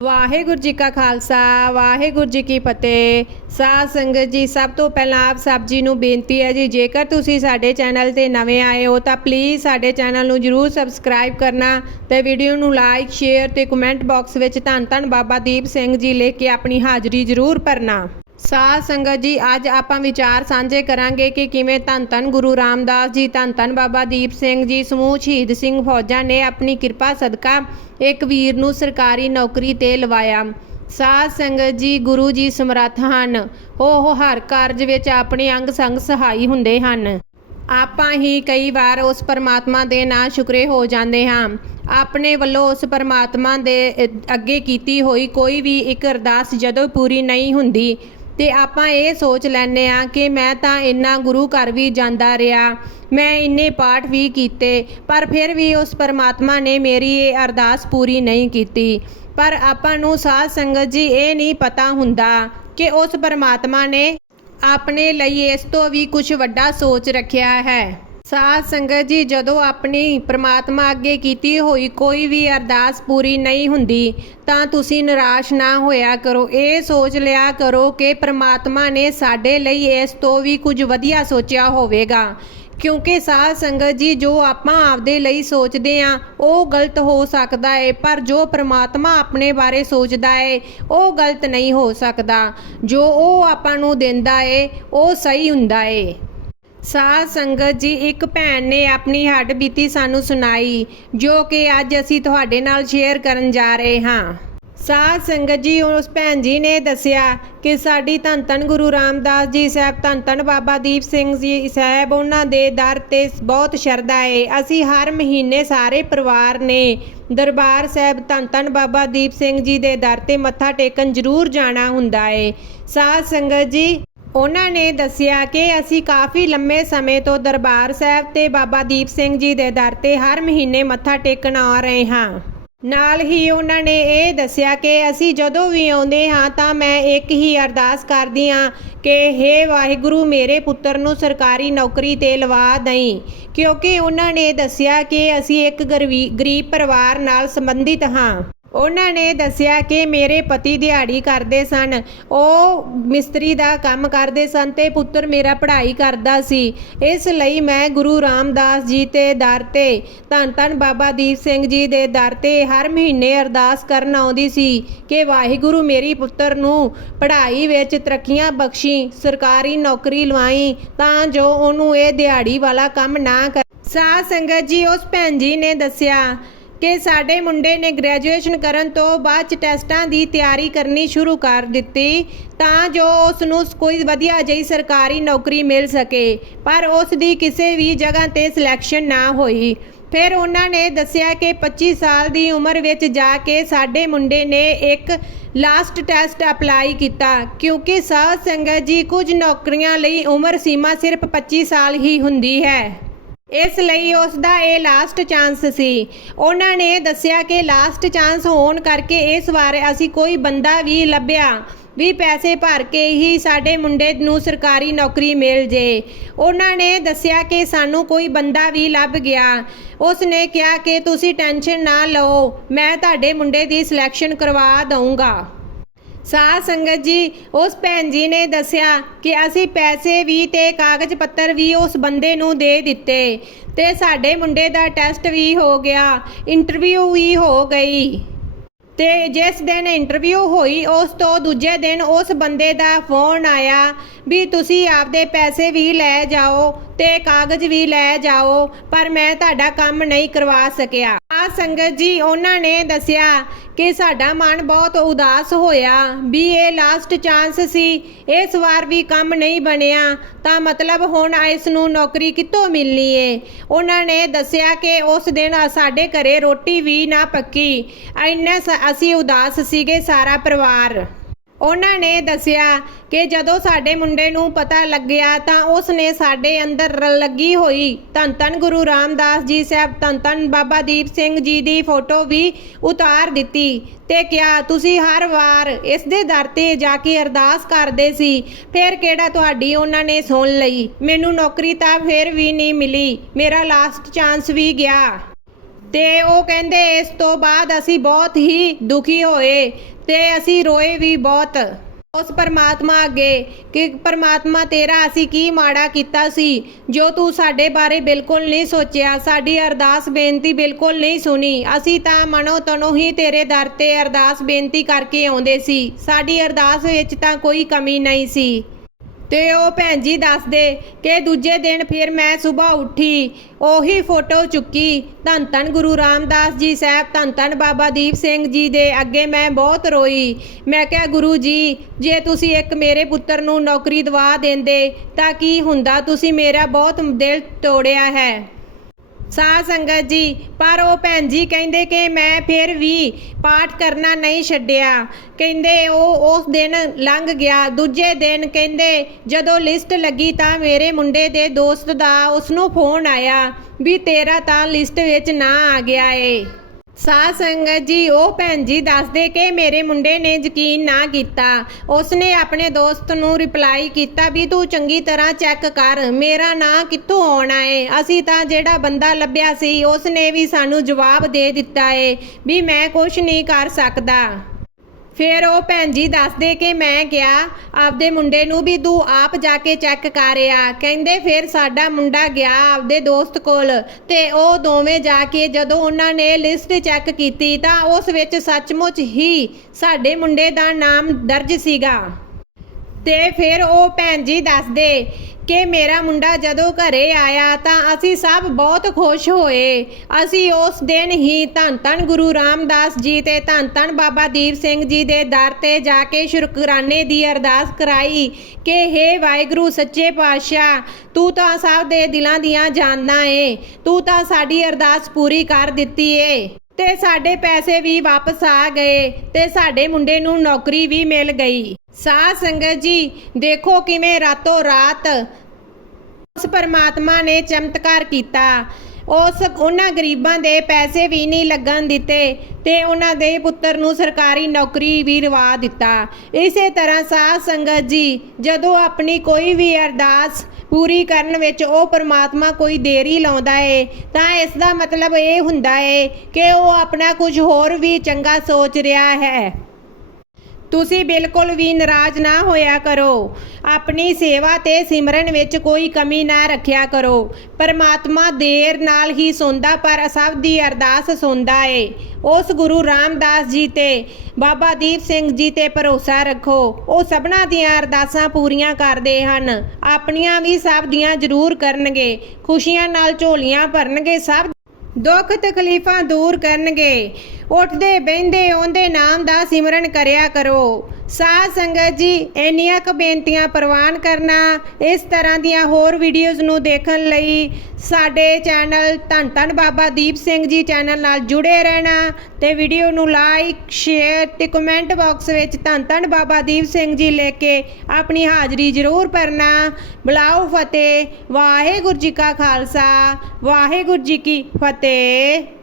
ਵਾਹਿਗੁਰੂ ਜੀ ਕਾ ਖਾਲਸਾ, ਵਾਹਿਗੁਰੂ ਜੀ ਕੀ ਫਤਿਹ। ਸਾਧ ਸੰਗਤ ਜੀ, ਸਭ ਤੋਂ ਪਹਿਲਾਂ ਆਪ ਸਭ ਜੀ ਨੂੰ ਬੇਨਤੀ ਹੈ ਜੀ, ਜੇਕਰ ਤੁਸੀਂ ਸਾਡੇ ਚੈਨਲ ਤੇ ਨਵੇਂ ਆਏ ਹੋ, ਤਾਂ ਪਲੀਜ਼ ਸਾਡੇ ਚੈਨਲ ਨੂੰ ਜਰੂਰ ਸਬਸਕ੍ਰਾਈਬ ਕਰਨਾ ਤੇ ਵੀਡੀਓ ਨੂੰ ਲਾਈਕ ਸ਼ੇਅਰ ਤੇ ਕਮੈਂਟ ਬਾਕਸ ਵਿੱਚ ਧੰਨ ਧੰਨ ਬਾਬਾ ਦੀਪ ਸਿੰਘ ਜੀ ਲਿਖ ਕੇ ਆਪਣੀ ਹਾਜ਼ਰੀ ਜਰੂਰ ਭਰਨਾ। ਸਾਧ ਸੰਗਤ ਜੀ, ਅੱਜ ਆਪਾਂ ਵਿਚਾਰ ਸਾਂਝੇ ਕਰਾਂਗੇ ਕਿ ਕਿਵੇਂ ਧੰਨ ਧੰਨ ਗੁਰੂ ਰਾਮਦਾਸ ਜੀ, ਧੰਨ ਧੰਨ ਬਾਬਾ ਦੀਪ ਸਿੰਘ ਜੀ, ਸਮੂਹ ਸ਼ਹੀਦ ਸਿੰਘ ਫੌਜਾਂ ਨੇ ਆਪਣੀ ਕਿਰਪਾ ਸਦਕਾ ਇੱਕ ਵੀਰ ਨੂੰ ਸਰਕਾਰੀ ਨੌਕਰੀ ਤੇ ਲਵਾਇਆ। ਸਾਧ ਸੰਗਤ ਜੀ, ਗੁਰੂ ਜੀ ਸਮਰੱਥ ਹਨ। ਉਹ ਹਰ ਕਾਰਜ ਵਿੱਚ ਆਪਣੇ ਅੰਗ ਸੰਗ ਸਹਾਈ ਹੁੰਦੇ ਹਨ। ਆਪਾਂ ਹੀ ਕਈ ਵਾਰ ਉਸ ਪਰਮਾਤਮਾ ਦੇ ਨਾਂ ਸ਼ੁਕਰੇ ਹੋ ਜਾਂਦੇ ਹਾਂ। ਆਪਣੇ ਵੱਲੋਂ ਉਸ ਪਰਮਾਤਮਾ ਦੇ ਅੱਗੇ ਕੀਤੀ ਹੋਈ ਕੋਈ ਵੀ ਇੱਕ ਅਰਦਾਸ ਜਦੋਂ ਪੂਰੀ ਨਹੀਂ ਹੁੰਦੀ ਤੇ ਆਪਾਂ ਇਹ ਸੋਚ ਲੈਂਦੇ ਆ ਕਿ ਮੈਂ ਤਾਂ ਇੰਨਾ ਗੁਰੂ ਘਰ ਵੀ ਜਾਂਦਾ ਰਿਹਾ, ਮੈਂ ਇੰਨੇ ਪਾਠ ਵੀ ਕੀਤੇ, ਪਰ ਫਿਰ ਵੀ ਉਸ ਪਰਮਾਤਮਾ ਨੇ ਮੇਰੀ ਇਹ ਅਰਦਾਸ ਪੂਰੀ ਨਹੀਂ ਕੀਤੀ। ਪਰ ਆਪਾਂ ਨੂੰ ਸਾਧ ਸੰਗਤ ਜੀ ਇਹ ਨਹੀਂ ਪਤਾ ਹੁੰਦਾ ਕਿ ਉਸ ਪਰਮਾਤਮਾ ਨੇ ਆਪਣੇ ਲਈ ਇਸ ਤੋਂ ਵੀ ਕੁਝ ਵੱਡਾ ਸੋਚ ਰੱਖਿਆ ਹੈ। ਸਾਧ ਸੰਗਤ ਜੀ, ਜਦੋਂ ਆਪਣੀ ਪ੍ਰਮਾਤਮਾ ਅੱਗੇ ਕੀਤੀ ਹੋਈ ਕੋਈ ਵੀ ਅਰਦਾਸ ਪੂਰੀ ਨਹੀਂ ਹੁੰਦੀ, ਤਾਂ ਤੁਸੀਂ ਨਿਰਾਸ਼ ਨਾ ਹੋਇਆ ਕਰੋ। ਇਹ ਸੋਚ ਲਿਆ ਕਰੋ ਕਿ ਪ੍ਰਮਾਤਮਾ ਨੇ ਸਾਡੇ ਲਈ ਇਸ ਤੋਂ ਵੀ ਕੁਝ ਵਧੀਆ ਸੋਚਿਆ ਹੋਵੇਗਾ। ਕਿਉਂਕਿ ਸਾਧ ਸੰਗਤ ਜੀ, ਜੋ ਆਪਾਂ ਆਪਦੇ ਲਈ ਸੋਚਦੇ ਆ, ਉਹ ਗਲਤ ਹੋ ਸਕਦਾ ਹੈ ਪਰ ਜੋ ਪ੍ਰਮਾਤਮਾ ਆਪਣੇ ਬਾਰੇ ਸੋਚਦਾ ਹੈ ਉਹ ਗਲਤ ਨਹੀਂ ਹੋ ਸਕਦਾ। ਜੋ ਉਹ ਆਪਾਂ ਨੂੰ ਦਿੰਦਾ ਹੈ ਉਹ ਸਹੀ ਹੁੰਦਾ ਹੈ ਸਾਧ ਸੰਗਤ ਜੀ, ਇੱਕ ਭੈਣ ਨੇ ਆਪਣੀ ਹੱਡ ਬੀਤੀ ਸਾਨੂੰ ਸੁਣਾਈ, ਜੋ ਕਿ ਅੱਜ ਅਸੀਂ ਤੁਹਾਡੇ ਨਾਲ ਸ਼ੇਅਰ ਕਰਨ ਜਾ ਰਹੇ ਹਾਂ। ਸਾਧ ਸੰਗਤ ਜੀ, ਉਸ ਭੈਣ ਜੀ ਨੇ ਦੱਸਿਆ ਕਿ ਸਾਡੀ ਧੰਨ ਧੰਨ ਗੁਰੂ ਰਾਮਦਾਸ ਜੀ ਸਾਹਿਬ, ਧੰਨ ਧੰਨ ਬਾਬਾ ਦੀਪ ਸਿੰਘ ਜੀ ਸਾਹਿਬ, ਉਹਨਾਂ ਦੇ ਦਰ ਤੇ ਬਹੁਤ ਸ਼ਰਧਾ ਏ। ਅਸੀਂ ਹਰ ਮਹੀਨੇ ਸਾਰੇ ਪਰਿਵਾਰ ਨੇ ਦਰਬਾਰ ਸਾਹਿਬ, ਧੰਨ ਧੰਨ ਬਾਬਾ ਦੀਪ ਸਿੰਘ ਜੀ ਦੇ ਦਰ ਤੇ ਮੱਥਾ ਟੇਕਣ ਜ਼ਰੂਰ ਜਾਣਾ ਹੁੰਦਾ ਏ। ਸਾਧ ਸੰਗਤ ਜੀ ਉਹਨਾਂ ਨੇ ਦੱਸਿਆ ਕਿ ਅਸੀਂ ਕਾਫੀ ਲੰਮੇ ਸਮੇਂ ਤੋਂ ਦਰਬਾਰ ਸਾਹਿਬ ਤੇ ਬਾਬਾ ਦੀਪ ਸਿੰਘ ਜੀ ਦੇ ਦਰ ਤੇ ਹਰ ਮਹੀਨੇ ਮੱਥਾ ਟੇਕਣ ਆ ਰਹੇ ਹਾਂ। ਨਾਲ ਹੀ ਉਹਨਾਂ ਨੇ ਇਹ ਦੱਸਿਆ ਕਿ ਅਸੀਂ ਜਦੋਂ ਵੀ ਆਉਂਦੇ ਹਾਂ ਤਾਂ ਮੈਂ ਇੱਕ ਹੀ ਅਰਦਾਸ ਕਰਦੀ ਹਾਂ ਕਿ हे ਵਾਹਿਗੁਰੂ, ਮੇਰੇ ਪੁੱਤਰ ਨੂੰ ਸਰਕਾਰੀ ਨੌਕਰੀ ਤੇ ਲਵਾ ਦਈ। ਕਿਉਂਕਿ ਉਹਨਾਂ ਨੇ ਦੱਸਿਆ ਕਿ ਅਸੀਂ ਇੱਕ ਗਰਵੀ- ਗਰੀਬ ਪਰਿਵਾਰ ਨਾਲ ਸੰਬੰਧਿਤ ਹਾਂ। ਉਹਨਾਂ ਨੇ ਦੱਸਿਆ ਕਿ ਮੇਰੇ ਪਤੀ ਦਿਹਾੜੀ ਕਰਦੇ ਸਨ। ਉਹ ਮਿਸਤਰੀ ਦਾ ਕੰਮ ਕਰਦੇ ਸਨ ਤੇ ਪੁੱਤਰ ਮੇਰਾ ਪੜ੍ਹਾਈ ਕਰਦਾ ਸੀ। ਇਸ ਲਈ ਮੈਂ ਗੁਰੂ ਰਾਮਦਾਸ ਜੀ ਤੇ ਦਰ ਤੇ ਧੰਨ ਧੰਨ ਬਾਬਾ ਦੀਪ ਸਿੰਘ ਜੀ ਦੇ ਦਰ ਤੇ ਹਰ ਮਹੀਨੇ ਅਰਦਾਸ ਕਰਨ ਆਉਂਦੀ ਸੀ ਕਿ ਵਾਹਿਗੁਰੂ ਮੇਰੀ ਪੁੱਤਰ ਨੂੰ ਪੜ੍ਹਾਈ ਵਿੱਚ ਤਰੱਕੀਆਂ ਬਖਸ਼ੀ, ਸਰਕਾਰੀ ਨੌਕਰੀ ਲਵਾਈ ਤਾਂ ਜੋ ਉਹਨੂੰ ਇਹ ਦਿਹਾੜੀ ਵਾਲਾ ਕੰਮ ਨਾ ਕਰ। ਸਾਧ ਸੰਗਤ ਜੀ, ਉਸ ਭੈਣ ਜੀ ਨੇ ਦੱਸਿਆ ਕਿ ਸਾਡੇ ਮੁੰਡੇ ਨੇ ਗ੍ਰੈਜੂਏਸ਼ਨ ਕਰਨ ਤੋਂ ਬਾਅਦ ਚ ਟੈਸਟਾਂ ਦੀ ਤਿਆਰੀ ਕਰਨੀ ਸ਼ੁਰੂ ਕਰ ਦਿੱਤੀ, ਤਾਂ ਜੋ ਉਸ ਨੂੰ ਕੋਈ ਵਧੀਆ ਜਿਹੀ ਸਰਕਾਰੀ ਨੌਕਰੀ ਮਿਲ ਸਕੇ। ਪਰ ਉਸ ਦੀ ਕਿਸੇ ਵੀ ਜਗ੍ਹਾ ਤੇ ਸਿਲੈਕਸ਼ਨ ਨਾ ਹੋਈ। ਫਿਰ ਉਹਨਾਂ ਨੇ ਦੱਸਿਆ ਕਿ 25 ਸਾਲ ਦੀ ਉਮਰ ਵਿੱਚ ਜਾ ਕੇ ਸਾਡੇ ਮੁੰਡੇ ਨੇ ਇੱਕ ਲਾਸਟ ਟੈਸਟ ਅਪਲਾਈ ਕੀਤਾ, ਕਿਉਂਕਿ ਸਾਧ ਸੰਗਤ ਜੀ ਕੁਝ ਨੌਕਰੀਆਂ ਲਈ ਉਮਰ ਸੀਮਾ ਸਿਰਫ 25 ਸਾਲ ਹੀ ਹੁੰਦੀ ਹੈ। ਇਸ ਲਈ ਉਸ ਦਾ ਇਹ ਲਾਸਟ ਚਾਂਸ ਸੀ। ਉਹਨਾਂ ਨੇ ਦੱਸਿਆ ਕਿ ਲਾਸਟ ਚਾਂਸ ਹੋਣ ਕਰਕੇ ਇਸ ਵਾਰ ਅਸੀਂ ਕੋਈ ਬੰਦਾ ਵੀ ਲੱਭਿਆ। ਵੀ ਪੈਸੇ ਭਰ ਕੇ ਹੀ ਸਾਡੇ ਮੁੰਡੇ ਨੂੰ ਸਰਕਾਰੀ ਨੌਕਰੀ ਮਿਲ ਜੇ। ਉਹਨਾਂ ਨੇ ਦੱਸਿਆ ਕਿ ਸਾਨੂੰ ਕੋਈ ਬੰਦਾ ਵੀ ਲੱਭ ਗਿਆ। ਉਸ ਨੇ ਕਿਹਾ ਕਿ ਤੁਸੀਂ ਟੈਨਸ਼ਨ ਨਾ ਲਓ, ਮੈਂ ਤੁਹਾਡੇ ਮੁੰਡੇ ਦੀ ਸਿਲੈਕਸ਼ਨ ਕਰਵਾ ਦਊਂਗਾ। ਸਾਧ ਸੰਗਤ ਜੀ, ਉਸ ਭੈਣ ਜੀ ਨੇ ਦੱਸਿਆ ਕਿ ਅਸੀਂ ਪੈਸੇ ਵੀ ਤੇ ਕਾਗਜ਼ ਪੱਤਰ ਵੀ ਉਸ ਬੰਦੇ ਨੂੰ ਦੇ ਦਿੱਤੇ ਤੇ ਸਾਡੇ ਮੁੰਡੇ ਦਾ ਟੈਸਟ ਵੀ ਹੋ ਗਿਆ, ਇੰਟਰਵਿਊ ਵੀ ਹੋ ਗਈ। ਤੇ ਜਿਸ ਦਿਨ ਇੰਟਰਵਿਊ ਹੋਈ, ਉਸ ਤੋਂ ਦੂਜੇ ਦਿਨ ਉਸ ਬੰਦੇ ਦਾ ਫੋਨ ਆਇਆ ਵੀ ਤੁਸੀਂ ਆਪਦੇ ਪੈਸੇ ਵੀ ਲੈ ਜਾਓ ਤੇ ਕਾਗਜ਼ ਵੀ ਲੈ ਜਾਓ, ਪਰ ਮੈਂ ਤੁਹਾਡਾ ਕੰਮ ਨਹੀਂ ਕਰਵਾ ਸਕਿਆ। ਆ ਸੰਗਤ ਜੀ, ਉਹਨਾਂ ਨੇ ਦੱਸਿਆ ਕਿ ਸਾਡਾ ਮਨ ਬਹੁਤ ਉਦਾਸ ਹੋਇਆ। ਵੀ ਇਹ ਲਾਸਟ ਚਾਂਸ ਸੀ, ਇਸ ਵਾਰ ਵੀ ਕੰਮ ਨਹੀਂ ਬਣਿਆ। ਤਾਂ ਮਤਲਬ ਹੁਣ ਇਸ ਨੂੰ ਨੌਕਰੀ ਕਿੱਥੋਂ ਮਿਲਣੀ ਏ? ਉਹਨਾਂ ਨੇ ਦੱਸਿਆ ਕਿ ਉਸ ਦਿਨ ਸਾਡੇ ਘਰੇ ਰੋਟੀ ਵੀ ਨਾ ਪੱਕੀ। ਇੰਨਾ ਸ- ਅਸੀਂ ਉਦਾਸ ਸੀਗੇ ਸਾਰਾ ਪਰਿਵਾਰ। ਉਹਨਾਂ ਨੇ ਦੱਸਿਆ ਕਿ ਜਦੋਂ ਸਾਡੇ ਮੁੰਡੇ ਨੂੰ ਪਤਾ ਲੱਗਿਆ ਤਾਂ ਉਸ ਨੇ ਸਾਡੇ ਅੰਦਰ ਲੱਗੀ ਹੋਈ ਧੰਨ ਧੰਨ ਗੁਰੂ ਰਾਮਦਾਸ ਜੀ ਸਾਹਿਬ, ਧੰਨ ਧੰਨ ਬਾਬਾ ਦੀਪ ਸਿੰਘ ਜੀ ਦੀ ਫੋਟੋ ਵੀ ਉਤਾਰ ਦਿੱਤੀ ਤੇ ਕਿਹਾ, ਤੁਸੀਂ ਹਰ ਵਾਰ ਇਸ ਦੇ ਦਰ ਤੇ ਜਾ ਕੇ ਅਰਦਾਸ ਕਰਦੇ ਸੀ, ਫਿਰ ਕਿਹੜਾ ਤੁਹਾਡੀ ਉਹਨਾਂ ਨੇ ਸੁਣ ਲਈ? ਮੈਨੂੰ ਨੌਕਰੀ ਤਾਂ ਫਿਰ ਵੀ ਨਹੀਂ ਮਿਲੀ, ਮੇਰਾ ਲਾਸਟ ਚਾਂਸ ਵੀ ਗਿਆ। ਤੇ ਉਹ ਕਹਿੰਦੇ, ਇਸ ਤੋਂ ਬਾਅਦ ਅਸੀਂ ਬਹੁਤ ਹੀ ਦੁਖੀ ਹੋਏ ਤੇ ਅਸੀਂ ਰੋਏ ਵੀ ਬਹੁਤ। ਉਸ ਪਰਮਾਤਮਾ ਅੱਗੇ ਕਿ ਪਰਮਾਤਮਾ ਤੇਰਾ ਅਸੀਂ ਕੀ ਮਾੜਾ ਕੀਤਾ ਸੀ, ਜੋ ਤੂੰ ਸਾਡੇ ਬਾਰੇ ਬਿਲਕੁਲ ਨਹੀਂ ਸੋਚਿਆ, ਸਾਡੀ ਅਰਦਾਸ ਬੇਨਤੀ ਬਿਲਕੁਲ ਨਹੀਂ ਸੁਣੀ। ਅਸੀਂ ਤਾਂ ਮਨੋ ਤਨੋ ਹੀ ਤੇਰੇ ਦਰ ਤੇ ਅਰਦਾਸ ਬੇਨਤੀ ਕਰਕੇ ਆਉਂਦੇ ਸੀ। ਸਾਡੀ ਅਰਦਾਸ ਵਿੱਚ ਤਾਂ ਕੋਈ ਕਮੀ ਨਹੀਂ ਸੀ। ਤੇ ਉਹ ਭੈਣ ਜੀ ਦੱਸਦੇ ਕਿ ਦੂਜੇ ਦਿਨ ਫਿਰ ਮੈਂ ਸਵੇਰ ਉੱਠੀ, ਉਹੀ ਫੋਟੋ ਚੁੱਕੀ। ਧੰਨ ਧੰਨ ਗੁਰੂ ਰਾਮਦਾਸ ਜੀ ਸਾਹਿਬ, ਧੰਨ ਧੰਨ ਬਾਬਾ ਦੀਪ ਸਿੰਘ ਜੀ ਦੇ ਅੱਗੇ ਮੈਂ ਬਹੁਤ ਰੋਈ। ਮੈਂ ਕਿਹਾ, ਗੁਰੂ ਜੀ, ਜੇ ਤੁਸੀਂ ਇੱਕ ਮੇਰੇ ਪੁੱਤਰ ਨੂੰ ਨੌਕਰੀ ਦਵਾ ਦਿੰਦੇ, ਤਾਂ ਕੀ ਹੁੰਦਾ? ਤੁਸੀਂ ਮੇਰਾ ਬਹੁਤ ਦਿਲ ਤੋੜਿਆ ਹੈ। ਸਾਧ ਸੰਗਤ ਜੀ, ਪਰ ਉਹ ਭੈਣ ਜੀ ਕਹਿੰਦੇ ਕਿ ਮੈਂ ਫਿਰ ਵੀ ਪਾਠ ਕਰਨਾ ਨਹੀਂ ਛੱਡਿਆ। ਕਹਿੰਦੇ ਉਹ ਉਸ ਦਿਨ ਲੰਘ ਗਿਆ। ਦੂਜੇ ਦਿਨ ਕਹਿੰਦੇ ਜਦੋਂ ਲਿਸਟ ਲੱਗੀ ਤਾਂ ਮੇਰੇ ਮੁੰਡੇ ਦੇ ਦੋਸਤ ਦਾ ਉਸ ਨੂੰ ਫੋਨ ਆਇਆ ਵੀ ਤੇਰਾ ਤਾਂ ਲਿਸਟ ਵਿੱਚ ਨਾਂ ਆ ਗਿਆ ਏ। ਸਾਧ ਸੰਗਤ ਜੀ, ਉਹ ਭੈਣ ਜੀ ਦੱਸਦੇ ਕਿ ਮੇਰੇ ਮੁੰਡੇ ਨੇ ਯਕੀਨ ਨਾ ਕੀਤਾ। ਉਸਨੇ ਆਪਣੇ ਦੋਸਤ ਨੂੰ ਰਿਪਲਾਈ ਕੀਤਾ ਵੀ ਤੂੰ ਚੰਗੀ ਤਰ੍ਹਾਂ ਚੈੱਕ ਕਰ, ਮੇਰਾ ਨਾਂ ਕਿੱਥੋਂ ਆਉਣਾ ਏ ਅਸੀਂ ਤਾਂ ਜਿਹੜਾ ਬੰਦਾ ਲੱਭਿਆ ਸੀ, ਉਸਨੇ ਵੀ ਸਾਨੂੰ ਜਵਾਬ ਦੇ ਦਿੱਤਾ ਏ ਵੀ ਮੈਂ ਕੁਝ ਨਹੀਂ ਕਰ ਸਕਦਾ। ਫਿਰ ਉਹ ਭੈਣ ਜੀ ਦੱਸਦੇ ਕਿ ਮੈਂ ਗਿਆ ਆਪਦੇ ਮੁੰਡੇ ਨੂੰ ਵੀ ਤੂੰ ਆਪ ਜਾ ਕੇ ਚੈੱਕ ਕਰ ਕਰਿਆ ਕਹਿੰਦੇ ਫਿਰ ਸਾਡਾ ਮੁੰਡਾ ਗਿਆ ਆਪਦੇ ਦੋਸਤ ਕੋਲ ਤੇ ਉਹ ਦੋਵੇਂ ਜਾ ਕੇ ਜਦੋਂ ਉਹਨਾਂ ਨੇ ਲਿਸਟ ਚੈੱਕ ਕੀਤੀ ਤਾਂ ਉਸ ਵਿੱਚ ਸੱਚਮੁੱਚ ਹੀ ਸਾਡੇ ਮੁੰਡੇ ਦਾ ਨਾਮ ਦਰਜ ਸੀਗਾ। ਤੇ ਫਿਰ ਉਹ ਭੈਣ ਜੀ ਦੱਸਦੇ ਕਿ ਮੇਰਾ ਮੁੰਡਾ ਜਦੋਂ ਘਰੇ ਆਇਆ ਤਾਂ ਅਸੀਂ ਸਭ ਬਹੁਤ ਖੁਸ਼ ਹੋਏ। ਅਸੀਂ ਉਸ ਦਿਨ ਹੀ ਧੰਨ ਧੰਨ ਗੁਰੂ ਰਾਮਦਾਸ ਜੀ ਤੇ ਧੰਨ ਧੰਨ ਬਾਬਾ ਦੀਪ ਸਿੰਘ ਜੀ ਦੇ ਦਰ ਤੇ ਜਾ ਕੇ ਸ਼ੁਕਰਾਨੇ ਦੀ ਅਰਦਾਸ ਕਰਾਈ ਕਿ हे ਵਾਹਿਗੁਰੂ, ਸੱਚੇ ਪਾਤਸ਼ਾਹ, ਤੂੰ ਤਾਂ ਸਭ ਦੇ ਦਿਲਾਂ ਦੀਆਂ ਜਾਣਦਾ ਏ। ਤੂੰ ਤਾਂ ਸਾਡੀ ਅਰਦਾਸ ਪੂਰੀ ਕਰ ਦਿੱਤੀ ਏ। ਤੇ ਸਾਡੇ ਪੈਸੇ ਵੀ ਵਾਪਸ ਆ ਗਏ ਤੇ ਸਾਡੇ ਮੁੰਡੇ ਨੂੰ ਨੌਕਰੀ ਵੀ ਮਿਲ ਗਈ। ਸਾਧ ਸੰਗਤ ਜੀ, ਦੇਖੋ ਕਿਵੇਂ ਰਾਤੋਂ ਰਾਤ ਉਸ ਪਰਮਾਤਮਾ ਨੇ ਚਮਤਕਾਰ ਕੀਤਾ। ਉਸ ਉਹਨਾਂ ਗਰੀਬਾਂ ਦੇ ਪੈਸੇ ਵੀ ਨਹੀਂ ਲੱਗਣ ਦਿੱਤੇ ਤੇ ਉਹਨਾਂ ਦੇ ਪੁੱਤਰ ਨੂੰ ਸਰਕਾਰੀ ਨੌਕਰੀ ਵੀ ਰਵਾ ਦਿੱਤਾ। ਇਸੇ ਤਰ੍ਹਾਂ ਸਾਧ ਸੰਗਤ ਜੀ, ਜਦੋਂ ਆਪਣੀ ਕੋਈ ਵੀ ਅਰਦਾਸ ਪੂਰੀ ਕਰਨ ਵਿੱਚ ਉਹ ਪਰਮਾਤਮਾ ਕੋਈ ਦੇਰੀ ਲਾਉਂਦਾ ਏ, ਤਾਂ ਇਸ ਦਾ ਮਤਲਬ ਇਹ ਹੁੰਦਾ ਏ ਕਿ ਉਹ ਆਪਣਾ ਕੁਝ ਹੋਰ ਵੀ ਚੰਗਾ ਸੋਚ ਰਿਹਾ ਹੈ। ਤੁਸੀਂ ਬਿਲਕੁਲ ਵੀ ਨਾਰਾਜ਼ ਨਾ ਹੋਇਆ ਕਰੋ। ਆਪਣੀ ਸੇਵਾ ਤੇ ਸਿਮਰਨ ਵਿੱਚ ਕੋਈ ਕਮੀ ਨਾ ਰੱਖਿਆ ਕਰੋ। ਪਰਮਾਤਮਾ ਦੇਰ ਨਾਲ ਹੀ ਸੁਣਦਾ ਪਰ ਸਭ ਦੀ ਅਰਦਾਸ ਸੁਣਦਾ ਏ। ਉਸ ਗੁਰੂ ਰਾਮਦਾਸ ਜੀ ਤੇ ਬਾਬਾ ਦੀਪ ਸਿੰਘ ਜੀ ਤੇ ਭਰੋਸਾ ਰੱਖੋ। ਉਹ ਸਭਨਾ ਦੀਆਂ ਅਰਦਾਸਾਂ ਪੂਰੀਆਂ ਕਰਦੇ ਹਨ। ਆਪਣੀਆਂ ਵੀ ਸਭ ਦੀਆਂ ਜ਼ਰੂਰ ਕਰਨਗੇ। ਖੁਸ਼ੀਆਂ ਨਾਲ ਝੋਲੀਆਂ ਭਰਨਗੇ, ਸਭ ਦੁੱਖ ਤਕਲੀਫਾਂ ਦੂਰ ਕਰਨਗੇ। ਉੱਠਦੇ ਬਹਿੰਦੇ ਉਹਦੇ ਨਾਮ ਦਾ ਸਿਮਰਨ ਕਰਿਆ ਕਰੋ। ਸਾਧ ਸੰਗਤ ਜੀ, ਇੰਨੀਆਂ ਕੁ ਬੇਨਤੀਆਂ ਪ੍ਰਵਾਨ ਕਰਨਾ, ਇਸ ਤਰ੍ਹਾਂ ਦੀਆਂ ਹੋਰ ਵੀਡੀਓਜ਼ ਨੂੰ ਦੇਖਣ ਲਈ ਸਾਡੇ ਚੈਨਲ ਧੰਨ ਧੰਨ ਬਾਬਾ ਦੀਪ ਸਿੰਘ ਜੀ ਚੈਨਲ ਨਾਲ ਜੁੜੇ ਰਹਿਣਾ ਤੇ ਵੀਡੀਓ ਨੂੰ ਲਾਈਕ ਸ਼ੇਅਰ ਤੇ ਕਮੈਂਟ ਬਾਕਸ ਵਿੱਚ ਧੰਨ ਧੰਨ ਬਾਬਾ ਦੀਪ ਸਿੰਘ ਜੀ ਲੈ ਕੇ ਆਪਣੀ ਹਾਜ਼ਰੀ ਜ਼ਰੂਰ ਭਰਨਾ। ਬੁਲਾਓ ਫਤਿਹ, ਵਾਹਿਗੁਰੂ ਜੀ ਕਾ ਖਾਲਸਾ, ਵਾਹਿਗੁਰੂ ਜੀ ਕੀ ਫਤਿਹ।